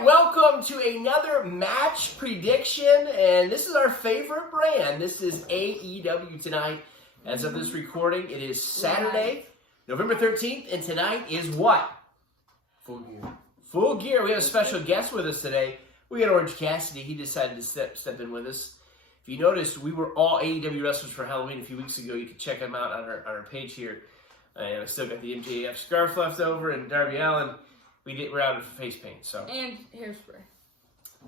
right, welcome to another match prediction, and this is our favorite brand. This is AEW tonight. As of this recording, it is Saturday, November 13th, and tonight is what? Full Gear. Full Gear. We have a special guest with us today. We got Orange Cassidy. He decided to step in with us. If you noticed, we were all AEW wrestlers for Halloween a few weeks ago. You can check them out on our page here. And I still got the MJF scarf left over, and Darby Allen. We're out of face paint, so. And hairspray.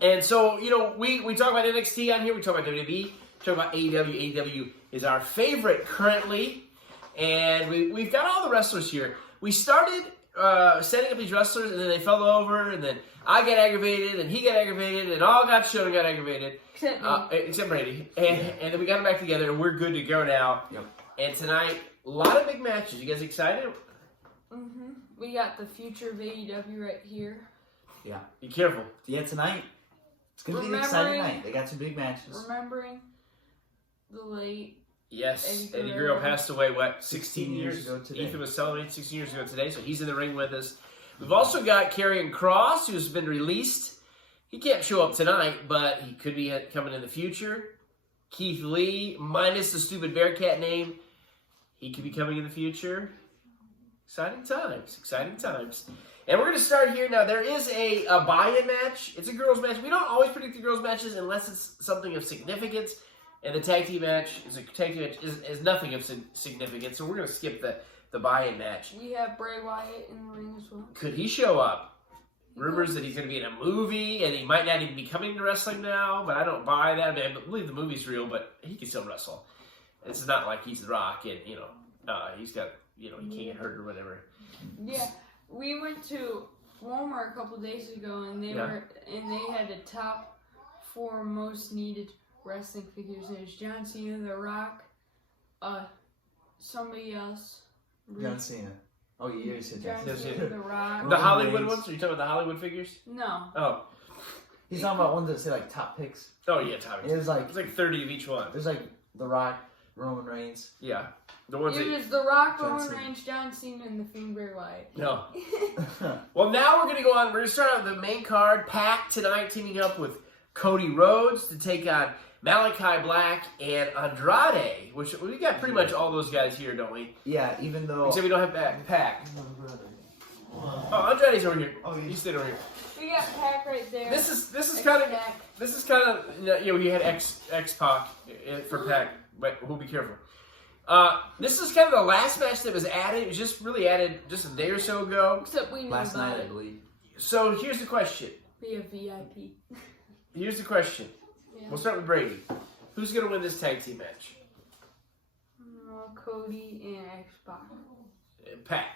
And so, you know, we talk about NXT on here, we talk about WWE, we talk about AEW. AEW is our favorite currently, and we've got all the wrestlers here. We started setting up these wrestlers, and then they fell over, and then I got aggravated, and he got aggravated, and all got showed and got aggravated. Except me. Except Brady. And then we got them back together, and we're good to go now. Yep. And tonight, a lot of big matches. You guys excited? Mm-hmm. We got the future of AEW right here. Yeah. Be careful. Yeah, tonight, it's going to be an exciting night. They got some big matches. Remembering the late... Yes, Eddie Guerrero passed away, 16 years ago today. Ethan was celebrating 16 years ago today, so he's in the ring with us. We've also got Karrion Kross, who's been released. He can't show up tonight, but he could be coming in the future. Keith Lee, minus the stupid Bearcat name, he could be coming in the future. Exciting times. And we're going to start here. Now, there is a buy-in match. It's a girls' match. We don't always predict the girls' matches unless it's something of significance. And the tag team match is nothing of significance. So we're going to skip the buy-in match. We have Bray Wyatt in the ring as well. Could he show up? Rumors that he's going to be in a movie, and he might not even be coming to wrestling now, but I don't buy that. I mean, I believe the movie's real, but he can still wrestle. It's not like he's The Rock, and, he's got... he can't get hurt or whatever. Yeah, we went to Walmart a couple days ago, and they had the top 4 most needed wrestling figures. There's John Cena, The Rock, somebody else. John Cena. Oh, you already said John Cena, The Rock. The Hollywood ones? Are you talking about the Hollywood figures? No. Oh. He's talking about ones that say like top picks. Oh yeah, top picks. It's like 30 of each one. There's like The Rock, Roman Reigns. Yeah. The ones it was The Rock, Roman Reigns, John Cena, and the Fiend Bray Wyatt. No. Well, now we're going to go on. We're going to start out with the main card. Pac tonight teaming up with Cody Rhodes to take on Malachi Black and Andrade, which we got pretty much all those guys here, don't we? Yeah, even though... Except we don't have Pac. Oh, Andrade's over here. Oh, he's sitting over here. We got Pac right there. This is kind of we had X-Pac for Pac, but we'll be careful. This is kind of the last match that was added. It was just really added just a day or so ago. Except we knew last about night, it. I believe. So here's the question. Be a VIP. Here's the question. Yeah. We'll start with Brady. Who's going to win this tag team match? Cody and X-Pac. Pac.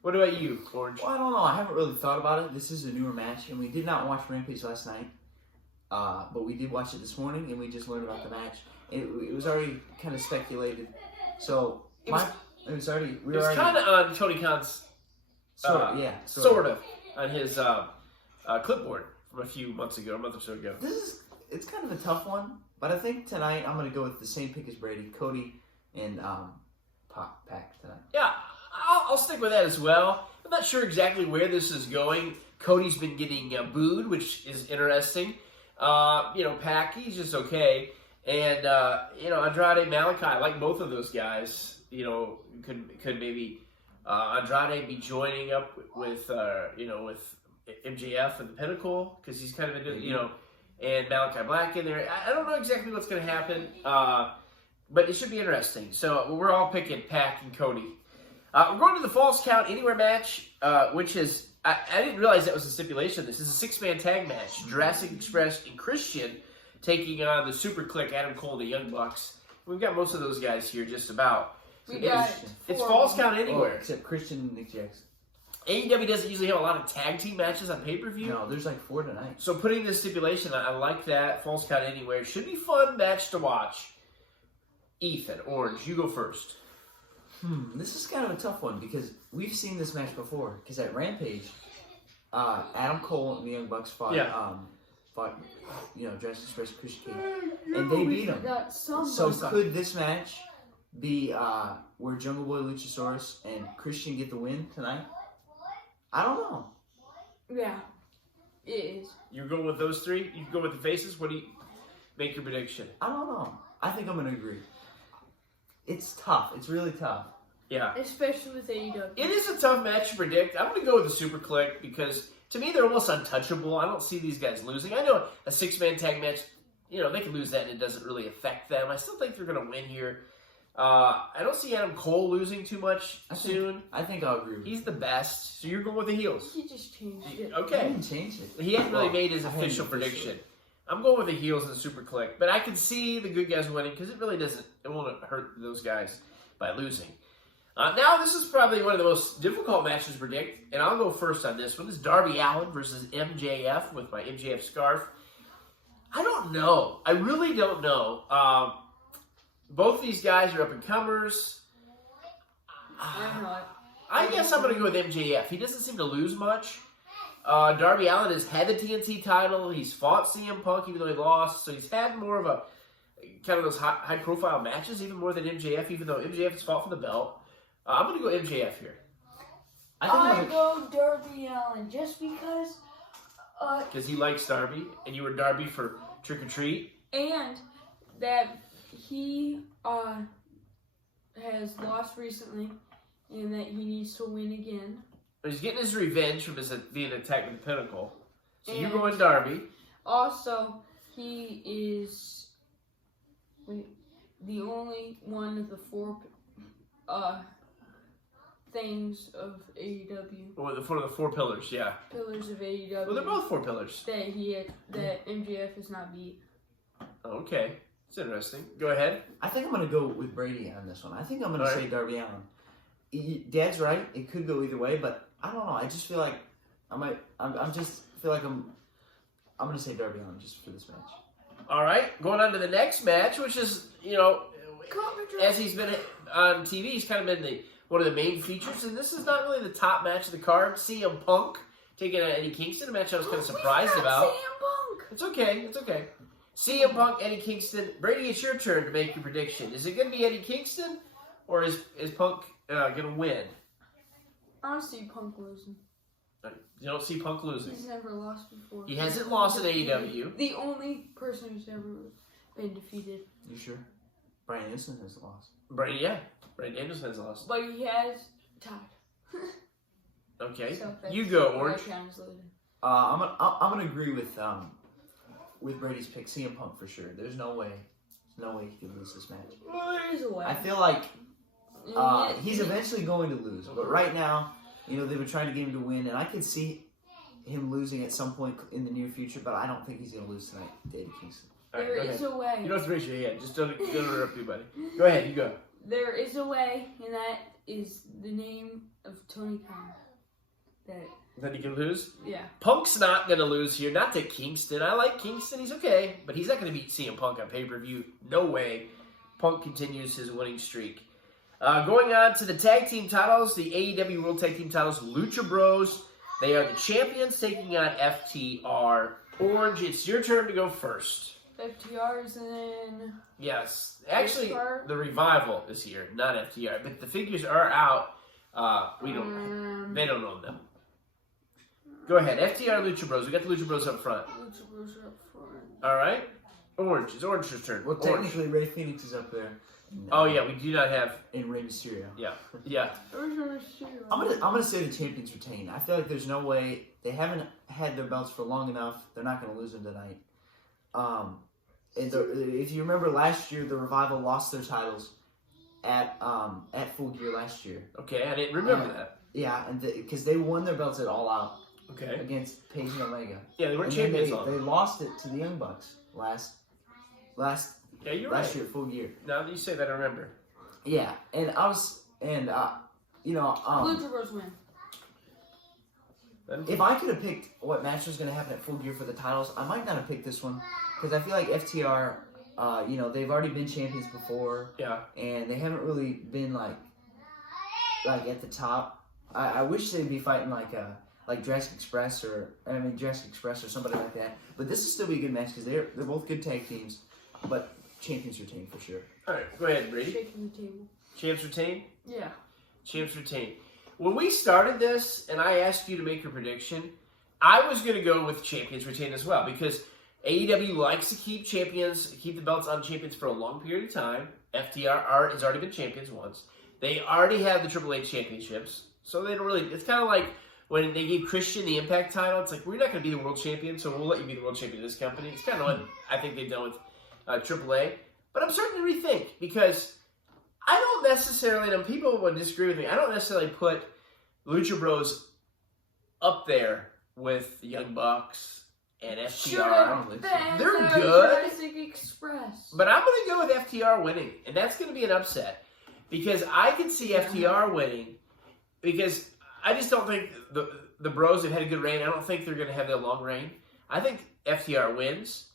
What about you, Orange? Well, I don't know. I haven't really thought about it. This is a newer match, and we did not watch Rampage last night. But we did watch it this morning, and we just learned about the match. It was already kind of speculated. So, it was kind of on Tony Khan's... Sort of. On his clipboard from a few months ago, a month or so ago. It's kind of a tough one, but I think tonight I'm going to go with the same pick as Brady, Cody, and Pac tonight. Yeah, I'll stick with that as well. I'm not sure exactly where this is going. Cody's been getting booed, which is interesting. Pac, he's just okay. And, Andrade, Malachi, I like both of those guys. Could maybe Andrade be joining up with MJF and the Pinnacle, because he's kind of and Malachi Black in there. I don't know exactly what's going to happen, but it should be interesting. So we're all picking Pac and Cody. We're going to the Falls Count Anywhere match, which is, I didn't realize that was a stipulation. This is a 6-man tag match. Jurassic Express and Christian taking on the Super Click, Adam Cole and the Young Bucks. We've got most of those guys here, just about. It's Falls Count Anywhere. Except Christian and Nick Jackson. AEW doesn't usually have a lot of tag team matches on pay-per-view. No, there's like 4 tonight. So putting this stipulation, I like that. Falls Count Anywhere. Should be a fun match to watch. Ethan, Orange, you go first. This is kind of a tough one because we've seen this match before. Because at Rampage, Adam Cole and the Young Bucks fought Jurassic Express Christian Cage. And they beat him. So could this match be where Jungle Boy Luchasaurus and Christian get the win tonight? I don't know. Yeah. It is. You're going with those three? You can go with the faces? What do you make your prediction? I don't know. I think I'm going to agree. It's tough. It's really tough. Yeah. Especially with AEW. It is a tough match to predict. I'm going to go with the Super Click because, to me, they're almost untouchable. I don't see these guys losing. I know a six-man tag match, they can lose that and it doesn't really affect them. I still think they're going to win here. I don't see Adam Cole losing too much soon. I think I'll agree with He's the best. So you're going with the heels. He just changed it. Okay. He didn't change it. He hasn't really made his I haven't official officially. prediction. I'm going with the heels and the Super Click. But I can see the good guys winning because it really doesn't. It won't hurt those guys by losing. Now, this is probably one of the most difficult matches to predict, and I'll go first on this one. This is Darby Allen versus MJF with my MJF scarf. I don't know. I really don't know. Both these guys are up-and-comers. I'm not. I guess I'm going to go with MJF. He doesn't seem to lose much. Darby Allen has had the TNT title. He's fought CM Punk even though he lost, so he's had more of a kind of those high-profile matches, even more than MJF, even though MJF has fought for the belt. I'm going to go MJF here. I go Darby Allen just because. Because he likes Darby, and you were Darby for Trick or Treat. And that he has lost recently, and that he needs to win again. He's getting his revenge from being attacked with the Pinnacle. So And you're going Darby. Also, he is the only one of the four things of AEW. Well, one of the four pillars, yeah. Pillars of AEW. Well, they're both four pillars. That MJF has not beat. Okay. It's interesting. Go ahead. I think I'm going to go with Brady on this one. I think I'm going to All say right. Darby Allen. Dad's right. It could go either way, but I don't know. I just feel like I'm going to say Darby Allen just for this match. All right. Going on to the next match, which is, as he's been on TV, he's kind of been one of the main features, and this is not really the top match of the card. CM Punk taking on Eddie Kingston, a match I was kind of surprised about. CM Punk. It's okay. CM Punk, Eddie Kingston. Brady, it's your turn to make your prediction. Is it going to be Eddie Kingston, or is Punk going to win? I don't see Punk losing. You don't see Punk losing. He's never lost before. He hasn't lost in AEW. The only person who's ever been defeated. You sure? Brian Danielson has lost. Brady Danielson has lost. But he has tied. Okay. So that's You go, what I Orange. translated. I'm gonna agree with Brady's pick. CM Punk for sure. There's no way he could lose this match. Well, there is a way. I feel like he's eventually going to lose, but right now, they've been trying to get him to win, and I could see him losing at some point in the near future, but I don't think he's going to lose tonight to Eddie Kingston. All right, There go is ahead. a way. You don't have to raise your hand. Just don't interrupt anybody. Go ahead. You go. There is a way, and that is the name of Tony Khan. Then he can lose. Yeah. Punk's not going to lose here. Not to Kingston. I like Kingston. He's okay. But he's not going to beat CM Punk on pay-per-view. No way. Punk continues his winning streak. Going on to the tag team titles, the AEW World Tag Team titles, Lucha Bros. They are the champions taking on FTR. Orange, it's your turn to go first. FTR is in. Yes. Actually, FTR? the Revival is here, not FTR. But the figures are out. They don't own them. Go ahead. FTR Lucha Bros. We got the Lucha Bros up front. Lucha Bros are up front. All right. Orange. It's Orange's turn. Well, Orange. technically, Rey Fenix is up there. Oh, yeah. We do not have... In Rey Mysterio. Yeah. I'm gonna say the champions retain. I feel like there's no way they haven't had their belts for long enough. They're not gonna lose them tonight. If you remember last year, the Revival lost their titles at Full Gear last year. Okay, I didn't remember that. Yeah, and because they won their belts at All Out Okay. against Paige and Omega. Yeah, they weren't And then champions they on. lost it to the Young Bucks last Yeah, you're last right. year at Full Gear. Now that you say that, I remember. Yeah, and Lucha Bros win. if I could have picked what match was going to happen at Full Gear for the titles, I might not have picked this one because I feel like FTR, they've already been champions before. Yeah. And they haven't really been like at the top. I wish they'd be fighting like Jurassic Express or somebody like that. But this will still be a good match because they're both good tag teams. But champions retain for sure. All right, go ahead, Brady. Shaking the table. Champs retain? Yeah. Champs retain. When we started this and I asked you to make your prediction, I was going to go with champions retain as well because AEW likes to keep the belts on champions for a long period of time. FTR has already been champions once. They already have the Triple H championships, so they don't really. It's kind of like when they gave Christian the Impact title. It's like we're not going to be the world champion, so we'll let you be the world champion of this company. It's kind of what I think they've done with Triple A. But I'm starting to rethink because I don't necessarily, and people would disagree with me. I don't necessarily put Lucha Bros up there with the Young Bucks and FTR. They're good, Express. but I'm going to go with FTR winning, and that's going to be an upset because I can see FTR winning because I just don't think the Bros have had a good reign. I don't think they're going to have their long reign. I think FTR wins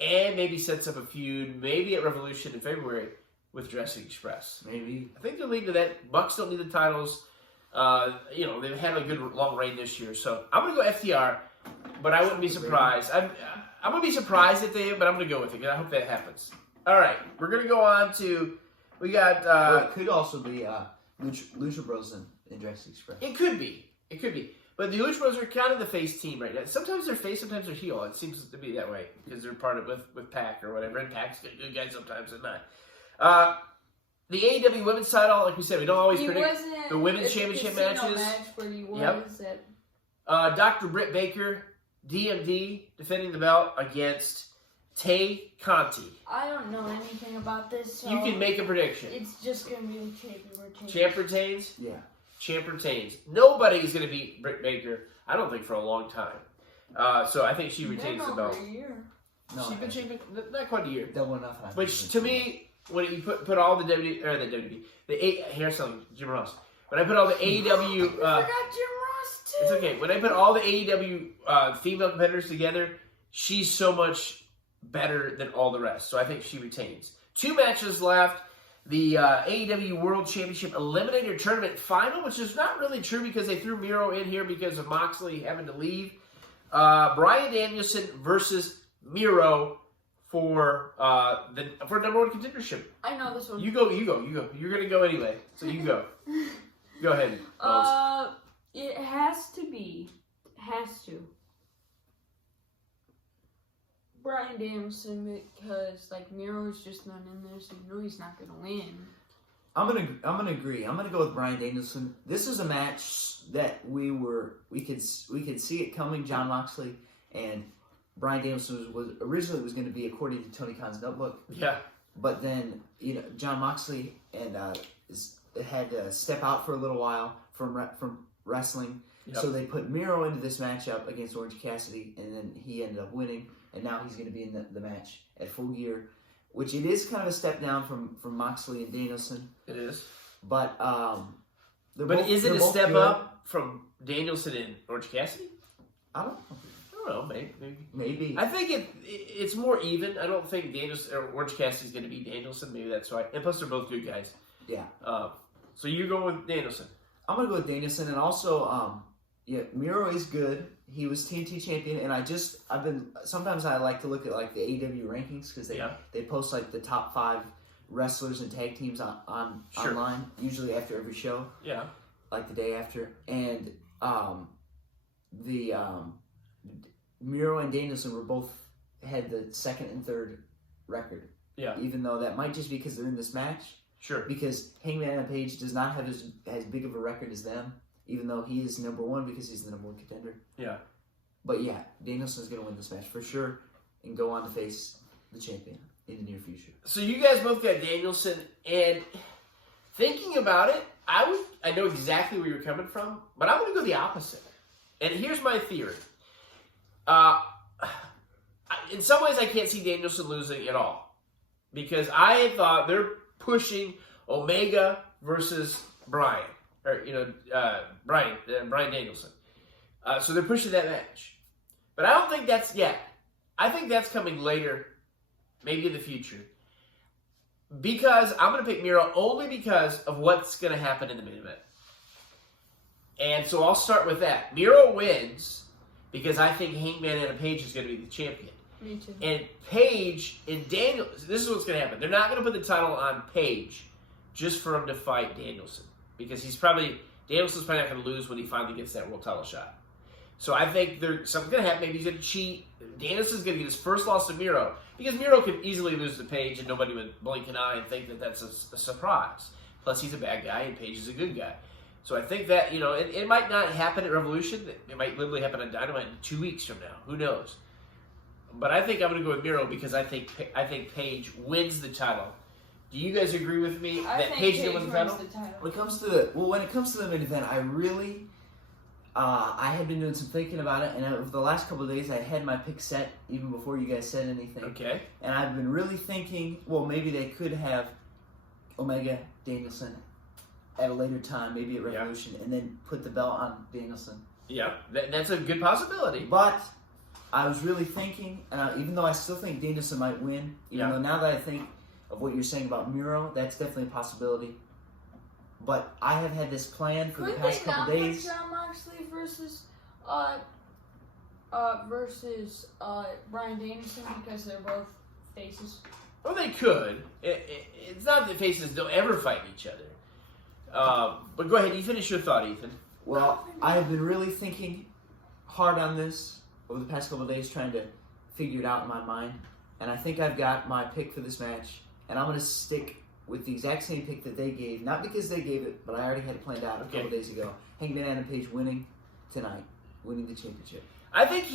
and maybe sets up a feud, maybe at Revolution in February with Jurassic Express. Maybe. I think they'll lead to that. Bucks don't need the titles. They've had a good long reign this year. So I'm going to go FTR, but I wouldn't be surprised. I'm going to be surprised if they, but I'm going to go with it because I hope that happens. All right, we're going to go on to, we got... it could also be Lucha Bros and Jurassic Express. It could be. But the Lucha Bros are kind of the face team right now. Sometimes they're face, sometimes they're heel. It seems to be that way because they're part of with Pac or whatever. And Pac's got good guys sometimes and not. The AEW women's title, like we said, we don't always predict the women's championship matches. Match where he was Dr. Britt Baker, DMD, defending the belt against Tay Conti. I don't know anything about this, so you can make a prediction. It's just going to be the champion retains. Champ retains? Yeah. Champ retains. Nobody is going to beat Britt Baker, I don't think, for a long time. So I think she retains the belt. A year. No, She's been champion, not quite a year. Double enough. Which, to me, when you put all the Jim Ross. When I put all the AEW... I forgot Jim Ross, too. It's okay. When I put all the AEW female competitors together, she's so much better than all the rest. So I think she retains. 2 matches left. The AEW World Championship Eliminator Tournament Final, which is not really true because they threw Miro in here because of Moxley having to leave. Bryan Danielson versus Miro for number 1 contendership. I know this one. You go. You're going to go anyway, so you go. Go ahead. It has to. Bryan Danielson, because Miro's just not in there, so you know he's not gonna win. I'm gonna agree. I'm gonna go with Bryan Danielson. This is a match that we could see it coming. Jon Moxley and Bryan Danielson was originally going to be, according to Tony Khan's notebook. Yeah. But then Jon Moxley and had to step out for a little while from wrestling. Yep. So they put Miro into this matchup against Orange Cassidy, and then he ended up winning. And now he's going to be in the match at Full Gear, which it is kind of a step down from Moxley and Danielson. It is. But is it a step up from Danielson and Orange Cassidy? I don't know. Maybe. I think it's more even. I don't think Danielson or Orange Cassidy's going to beat Danielson. Maybe that's why. And plus, they're both good guys. Yeah. So you go with Danielson. I'm going to go with Danielson, and also, Miro is good. He was TNT champion, and sometimes I like to look at the AEW rankings because they post the top 5 wrestlers and tag teams on sure. online, usually after every show. Yeah. Like the day after. And Miro and Danielson had the 2nd and 3rd record. Yeah. Even though that might just be because they're in this match. Sure. Because Hangman Page does not have as big of a record as them. Even though he is number 1 because he's the number 1 contender. Yeah. But yeah, Danielson's going to win this match for sure and go on to face the champion in the near future. So you guys both got Danielson, and thinking about it, I know exactly where you're coming from, but I'm going to go the opposite. And here's my theory. In some ways, I can't see Danielson losing at all because I thought they're pushing Omega versus Bryan. Or, Bryan Danielson. So they're pushing that match. But I don't think that's yet. I think that's coming later, maybe in the future. Because I'm going to pick Miro only because of what's going to happen in the main event. And so I'll start with that. Miro wins because I think Hangman Page is going to be the champion. Me too. And Page and Daniel, this is what's going to happen. They're not going to put the title on Page just for him to fight Danielson. Because Danielson's probably not going to lose when he finally gets that world title shot. So I think there's something going to happen. Maybe he's going to cheat. Danielson's going to get his first loss to Miro because Miro could easily lose to Page and nobody would blink an eye and think that that's a surprise. Plus, he's a bad guy and Page is a good guy. So I think that, it might not happen at Revolution. It might literally happen on Dynamite in 2 weeks from now. Who knows? But I think I'm going to go with Miro because I think Page wins the title. Do you guys agree with me that Page wins the title? When it comes to the main event, I really, I had been doing some thinking about it, and over the last couple of days, I had my pick set even before you guys said anything. Okay. And I've been really thinking, well, maybe they could have Omega Danielson at a later time, maybe at Revolution, and then put the belt on Danielson. Yeah, that's a good possibility. But I was really thinking, even though I still think Danielson might win, even though now that I think of what you're saying about Miro, that's definitely a possibility. But I have had this plan for the past couple days. Could they not put Jon Moxley versus Bryan Danielson because they're both faces? Well, they could. It's not that faces don't ever fight each other. But go ahead, you finish your thought, Ethan. Well, I have been really thinking hard on this over the past couple of days, trying to figure it out in my mind. And I think I've got my pick for this match. And I'm going to stick with the exact same pick that they gave. Not because they gave it, but I already had it planned out a couple days ago. Hangman Adam Page winning tonight, winning the championship. I think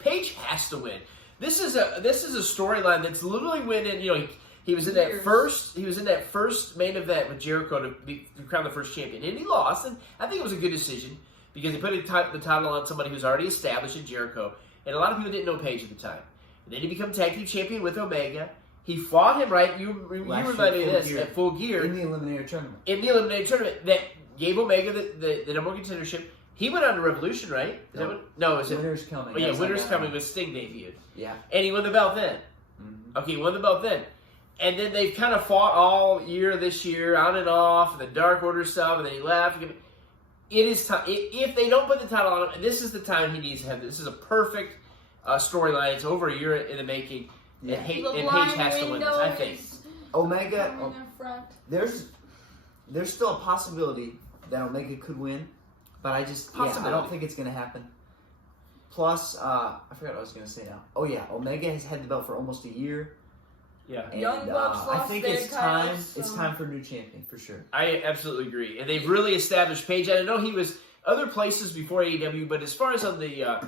Page has to win. This is a storyline that's literally winning. He was in that first main event with Jericho to crown the first champion, and he lost. And I think it was a good decision because he put the title on somebody who's already established in Jericho, and a lot of people didn't know Page at the time. And then he became tag team champion with Omega. He fought him, right? You reminded me of this at Full Gear in the Eliminator Tournament. That gave Omega the number one contendership. He went on to Revolution, right? Winter's Coming. Oh, yeah, Winter's Coming with Sting debuted. Yeah. And he won the belt then. Mm-hmm. Okay, he won the belt then. And then they've kind of fought all year this year, on and off, and the Dark Order stuff, and then he left. It is time. If they don't put the title on him, this is the time he needs to have. This is a perfect storyline. It's over a year in the making. Yeah. And Page has to win this, I think. Omega, there's still a possibility that Omega could win, but I don't think it's going to happen. Plus, I forgot what I was going to say now. Oh yeah, Omega has had the belt for almost a year. Yeah, and, I think it's time. It's time for a new champion for sure. I absolutely agree, and they've really established Page. I know he was other places before AEW, but as far as on the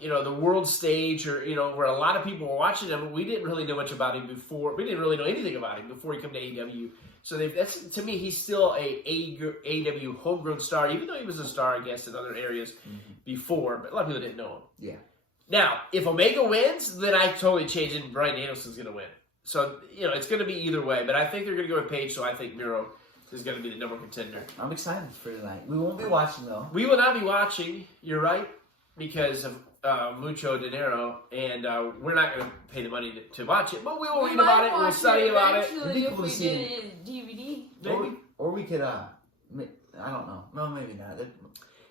the world stage, or where a lot of people were watching him, we didn't really know much about him before. We didn't really know anything about him before he came to AEW. So to me, he's still a AEW homegrown star, even though he was a star, I guess, in other areas before. But a lot of people didn't know him. Yeah. Now, if Omega wins, then I totally change it, and Bryan Danielson's going to win. So it's going to be either way. But I think they're going to go with Page. So I think Miro is going to be the number one contender. I'm excited for tonight. We won't be watching though. We will not be watching. You're right, because of mucho dinero, and we're not going to pay the money to watch it, but we will read about it, we'll study about it. It'd be cool to see it in DVD. Maybe. Or we could, I don't know. No, maybe not.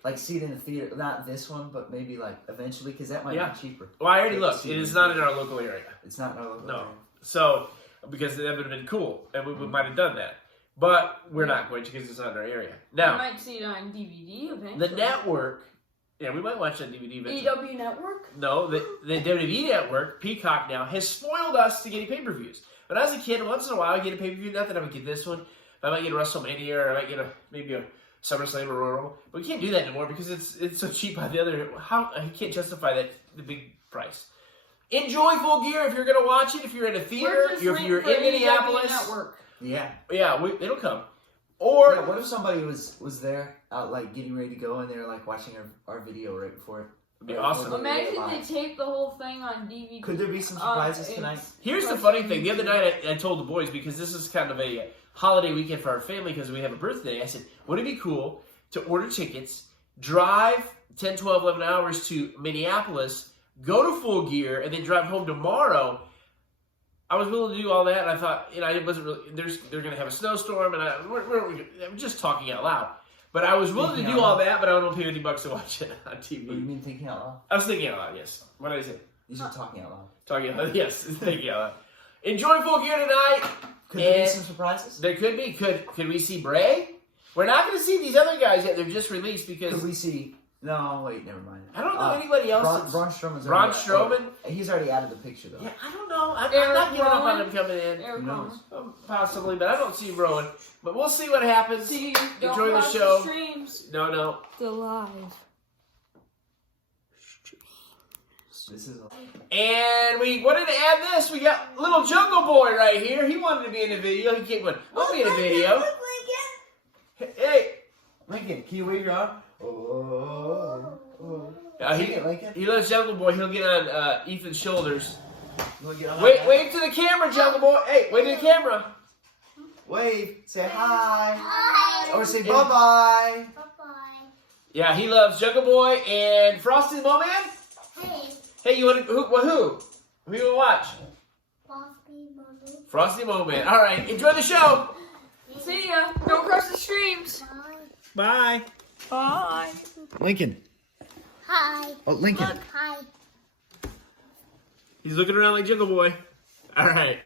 Like see it in the theater, not this one, but maybe like eventually, because that might be cheaper. Well, I already looked. It is not in our local area. It's not in our local area. So, because that would have been cool, and we might have done that. But we're not going to, because it's not in our area. Now, we might see it on DVD eventually. The network... Yeah, we might watch that DVD eventually. AEW Network? No, the WWE Network, Peacock now, has spoiled us to getting pay-per-views. When I was a kid, once in a while I get a pay-per-view. Not that I would get this one. I might get a WrestleMania, or I might get maybe a SummerSlam or Royal Rumble. But we can't do that anymore because it's so cheap on the other. I can't justify the big price. Enjoy Full Gear if you're going to watch it. If you're in a theater, if you're in Minneapolis. Network. Yeah. Yeah, it'll come. Or what if somebody was there, like getting ready to go, and they're like watching our video right before it? It'd be awesome. Imagine they tape the whole thing on DVD. Could there be some surprises tonight? Here's the funny thing. The other night I told the boys, because this is kind of a holiday weekend for our family because we have a birthday, I said, would it be cool to order tickets, drive 10, 12, 11 hours to Minneapolis, go to Full Gear, and then drive home tomorrow? I was willing to do all that, and I thought, it wasn't really. They're going to have a snowstorm, and I'm just talking out loud. But I was willing to do all that, but I don't pay $50 to watch it on TV. What, you mean thinking out loud? I was thinking out loud. Yes. What did I say? These are talking out loud. Talking out loud. Yes, thinking out loud. Enjoy Full Gear tonight. Could there be some surprises? There could be. Could we see Bray? We're not going to see these other guys yet. They're just released because. Could we see No, wait, never mind. I don't know anybody else. Braun Strowman's Braun already Strowman? He's already out of the picture, though. Yeah, I don't know. I'm Eric not giving up on Rowan? him coming in. Eric Who knows? Rowan. Possibly, but I don't see Rowan. But we'll see what happens. See, Enjoy the watch show. streams. No. The live. This is. And we wanted to add this. We got little Jungle Boy right here. He wanted to be in the video. He came with, I'll be in the video. Hey. Lincoln, can you wave your arm? Oh. He loves Jungle Boy. He'll get on Ethan's shoulders. Get Wave to the camera, Jungle Boy. Hey, wave to the camera. Wave. Say hi. Hi. Or say bye-bye. Bye-bye. Yeah, he loves Jungle Boy and Frosty the Snowman. Hey. Hey, you want to, who you want to watch? Frosty Mother. Frosty the Snowman. All right, enjoy the show. See ya. Don't crush the streams. Bye. Bye. Bye. Lincoln. Hi. Oh, Lincoln. Look, hi. He's looking around like Jungle Boy. All right.